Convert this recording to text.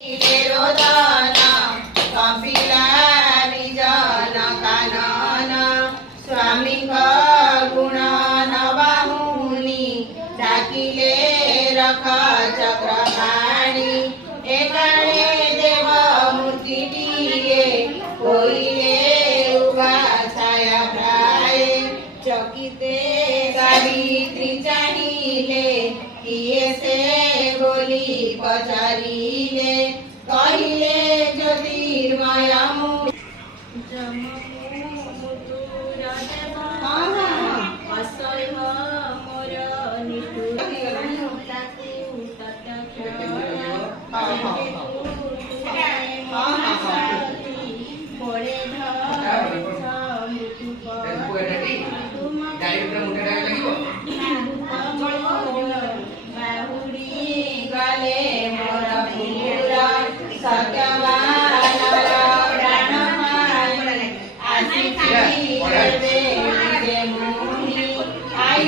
रोदन कपिला विजन कानन स्वामी गुण नबाहुनी डाकिले रख चक्रपाणी एकाणे देव मूर्तिटिए कोइले उभा छाया प्राय चकिते सावित्री चाहिले किए से बोली पचारिले कहिले ज्योतिर्मय असह्य मोर बाहुड़ी गले मोर पूरा सत्यवान प्राण आसी मुनि आई